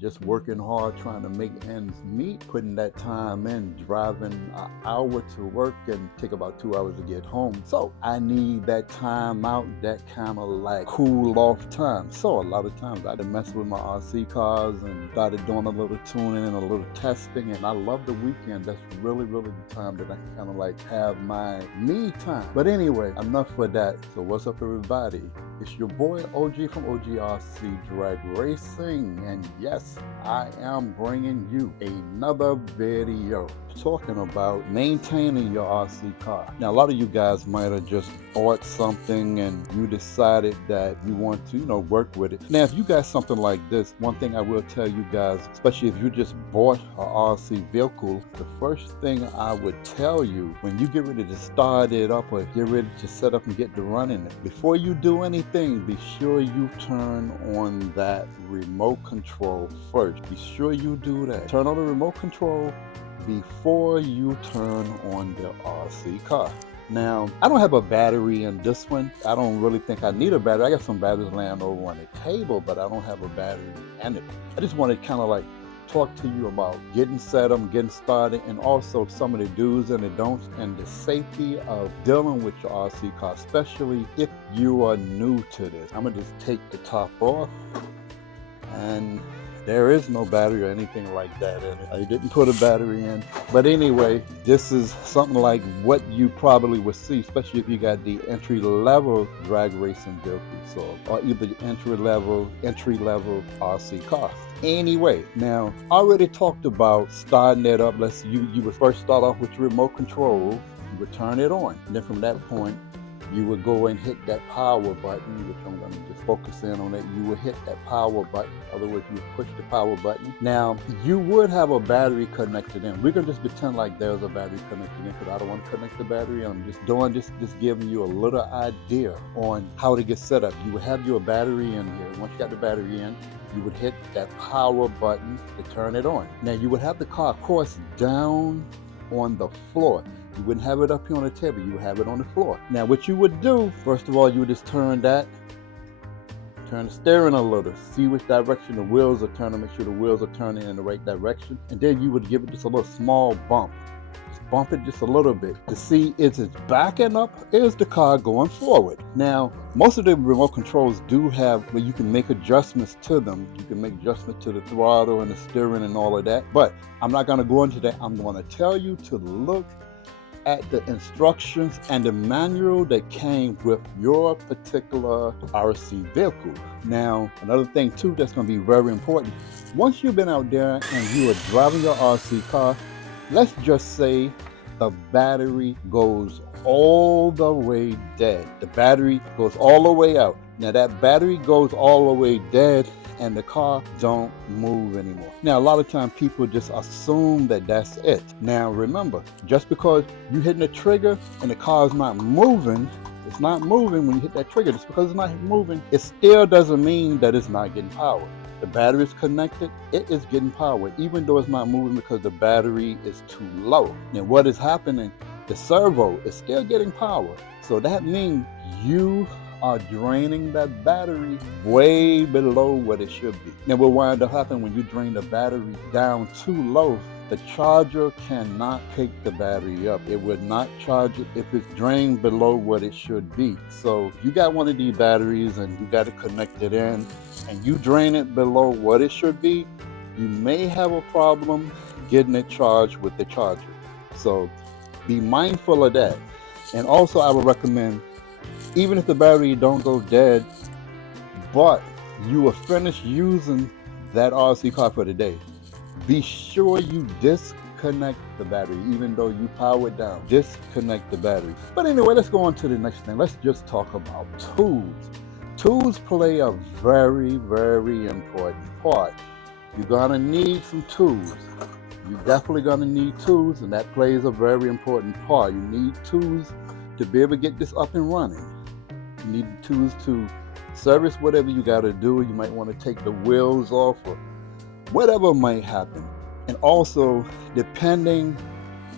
just working hard trying to make ends meet, putting that time in, driving an hour to work and take about 2 hours to get home. So I need that time out, that kind of like cool off time. So a lot of times I done mess with my RC cars and started doing a little tuning and a little testing. And I love the weekend. That's really, really the time that I can kind of like have my me time. But anyway, enough for that. So what's up, everybody? It's your boy OG from OGRC Drag Racing, and yes, I am bringing you another video talking about maintaining your RC car. Now, a lot of you guys might have just bought something and you decided that you want to, work with it. Now, if you got something like this, one thing I will tell you guys, especially if you just bought a RC vehicle, the first thing I would tell you when you get ready to start it up or get ready to set up and get to running it, before you do anything, be sure you turn on that remote control first. Be sure you do that. Turn on the remote control before you turn on the RC car. Now, I don't have a battery in this one. I don't really think I need a battery. I got some batteries laying over on the table, but I don't have a battery in it. I just want to kind of like talk to you about getting set up, getting started, and also some of the do's and the don'ts and the safety of dealing with your RC car, especially if you are new to this. I'm gonna just take the top off, and there is no battery or anything like that in it. I didn't put a battery in. But anyway, this is something like what you probably would see, especially if you got the entry-level drag racing vehicle, or either entry-level RC car. Anyway, now I already talked about starting it up. You would first start off with your remote control. You would turn it on, and then from that point, you would go and hit that power button, which I'm going to just focus in on it. You would hit that power button. In other words, you would push the power button. Now, you would have a battery connected in. We're going to just pretend like there's a battery connected in, because I don't want to connect the battery. I'm just doing this, just giving you a little idea on how to get set up. You would have your battery in here. Once you got the battery in, you would hit that power button to turn it on. Now, you would have the car, of course, down on the floor. You wouldn't have it up here on the table, you would have it on the floor. Now what you would do, first of all, you would just turn the steering a little, see which direction the wheels are turning, make sure the wheels are turning in the right direction, and then you would give it just a little small bump. Just bump it just a little bit to see is it backing up, is the car going forward. Now, most of the remote controls do have where you can make adjustments to them. You can make adjustments to the throttle and the steering and all of that, but I'm not going to go into that. I'm going to tell you to look at the instructions and the manual that came with your particular RC vehicle. Now, another thing too that's going to be very important, once you've been out there and you are driving your RC car, let's just say the battery goes all the way dead. The battery goes all the way out. Now that battery goes all the way dead and the car don't move anymore. Now, a lot of times people just assume that that's it. Now, remember, just because you're hitting the trigger and the car is not moving, it's not moving when you hit that trigger. Just because it's not moving, it still doesn't mean that it's not getting power. The battery is connected, it is getting power, even though it's not moving because the battery is too low. Now, what is happening? The servo is still getting power. So that means you are draining that battery way below what it should be. Now, what winds up happening when you drain the battery down too low, the charger cannot pick the battery up. It would not charge it if it's drained below what it should be. So if you got one of these batteries and you got it connected in and you drain it below what it should be, you may have a problem getting it charged with the charger. So be mindful of that. And also I would recommend, even if the battery don't go dead, but you are finished using that RC car for the day, be sure you disconnect the battery. Even though you power it down, disconnect the battery. But anyway, let's go on to the next thing. Let's just talk about tools. Tools play a very, very important part. You're gonna need some tools. You're definitely gonna need tools, and that plays a very important part. You need tools to be able to get this up and running. You need tools to service whatever you got to do. You might want to take the wheels off or whatever might happen. And also, depending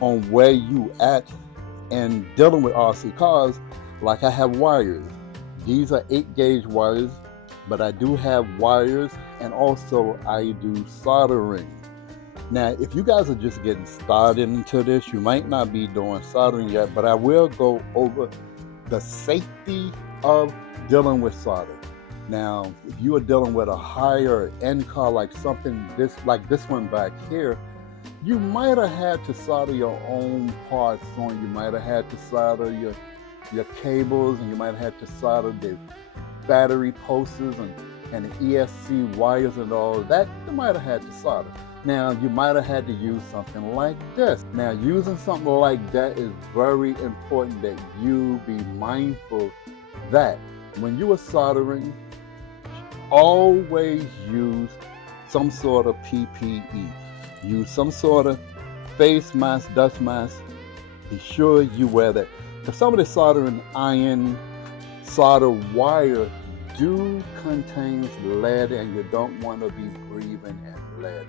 on where you at and dealing with RC cars, like I have wires. These are 8-gauge wires, but I do have wires and also I do soldering. Now, if you guys are just getting started into this, you might not be doing soldering yet, but I will go over the safety of dealing with solder. Now, if you are dealing with a higher end car, like something like this one back here, you might have had to solder your own parts on. You might have had to solder your cables, and you might have had to solder the battery posters and the ESC wires and all that. You might have had to solder. Now, you might have had to use something like this. Now, using something like that is very important that you be mindful that when you are soldering, always use some sort of PPE. Use some sort of face mask, dust mask. Be sure you wear that. Because some of the soldering iron, solder wire do contain lead, and you don't want to be breathing in lead.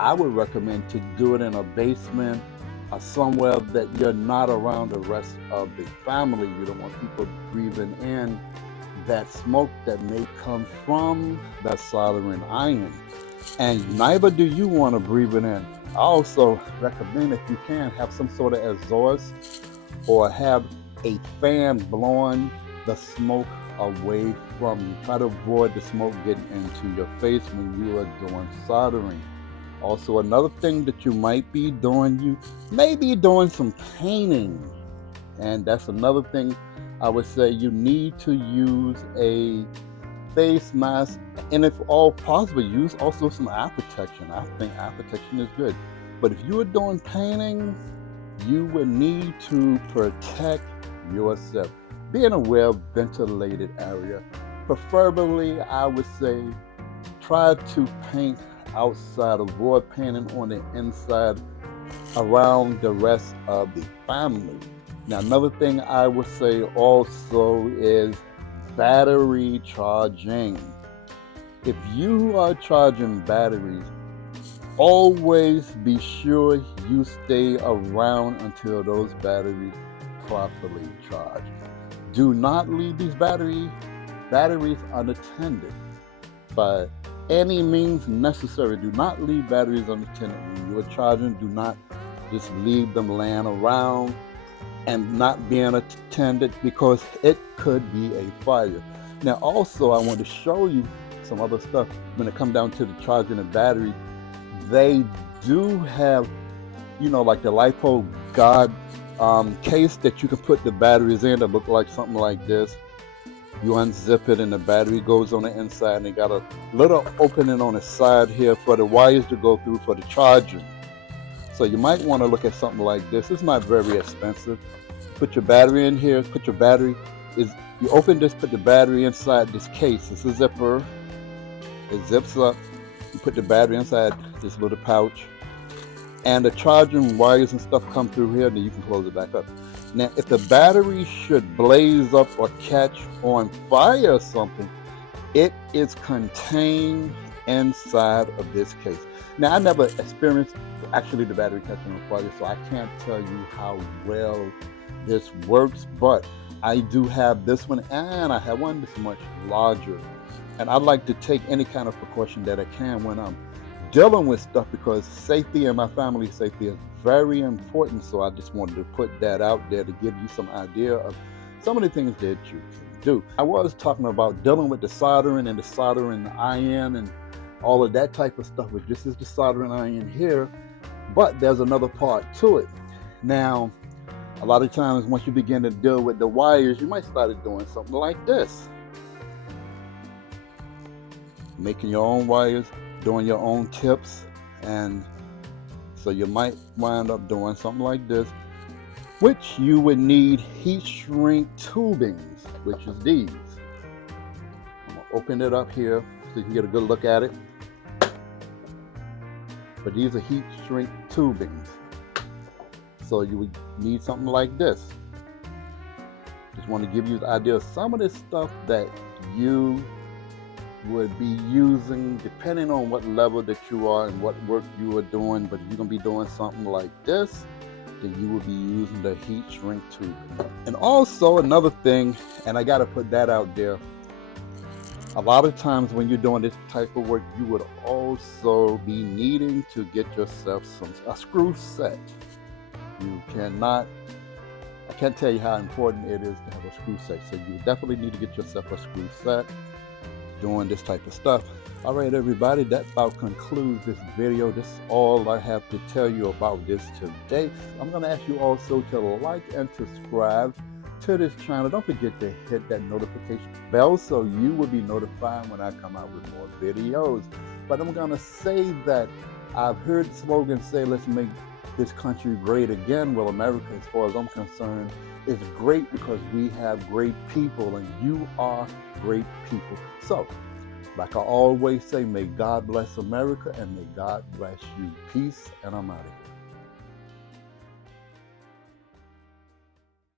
I would recommend to do it in a basement or somewhere that you're not around the rest of the family. You don't want people breathing in that smoke that may come from that soldering iron. And neither do you want to breathe it in. I also recommend, if you can, have some sort of exhaust or have a fan blowing the smoke away from you. Try to avoid the smoke getting into your face when you are doing soldering. Also, another thing that you might be doing, you may be doing some painting. And that's another thing I would say you need to use a face mask, and if all possible, use also some eye protection. I think eye protection is good. But if you are doing painting, you will need to protect yourself. Be in a well-ventilated area. Preferably, I would say, try to paint outside, avoid painting on the inside around the rest of the family. Now, another thing I would say also is battery charging. If you are charging batteries, always be sure you stay around until those batteries properly charge. Do not leave these batteries unattended by any means necessary. Do not leave batteries unattended. When you are charging, do not just leave them laying around and not being attended, because it could be a fire. Now, also, I want to show you some other stuff. When it comes down to the charging of batteries, they do have, like the LiPo God case that you can put the batteries in that look like something like this. You unzip it and the battery goes on the inside, and they got a little opening on the side here for the wires to go through for the charging. So you might want to look at something like this. It's not very expensive. Put your battery in here. You open this, put the battery inside this case. It's a zipper. It zips up. You put the battery inside this little pouch, and the charging wires and stuff come through here, then you can close it back up. Now, if the battery should blaze up or catch on fire or something, it is contained inside of this case. Now, I never experienced actually the battery catching on fire, so I can't tell you how well this works, but I do have this one, and I have one that's much larger. And I like to take any kind of precaution that I can when I'm dealing with stuff, because safety and my family's safety is very important. So I just wanted to put that out there to give you some idea of some of the things that you can do. I was talking about dealing with the soldering and the soldering iron and all of that type of stuff, but this is the soldering iron here, but there's another part to it. Now, a lot of times once you begin to deal with the wires, you might start doing something like this. Making your own wires, doing your own tips, and so you might wind up doing something like this, which you would need heat shrink tubings, which is these. I'm gonna open it up here so you can get a good look at it. But these are heat shrink tubings. So you would need something like this. Just want to give you the idea of some of this stuff that you would be using depending on what level that you are and what work you are doing. But if you're going to be doing something like this, then you will be using the heat shrink tubing. And also another thing, and I got to put that out there, A lot of times when you're doing this type of work, you would also be needing to get yourself a screw set. You cannot, I can't tell you how important it is to have a screw set. So you definitely need to get yourself a screw set doing this type of stuff. All right, everybody, that about concludes this video. This is all I have to tell you about this today. I'm going to ask you also to like and subscribe to this channel. Don't forget to hit that notification bell so you will be notified when I come out with more videos. But I'm going to say that I've heard the slogan say, let's make this country great again. Well, America, as far as I'm concerned, is great because we have great people, and you are great people. So, like I always say, may God bless America and may God bless you. Peace, and I'm out of here.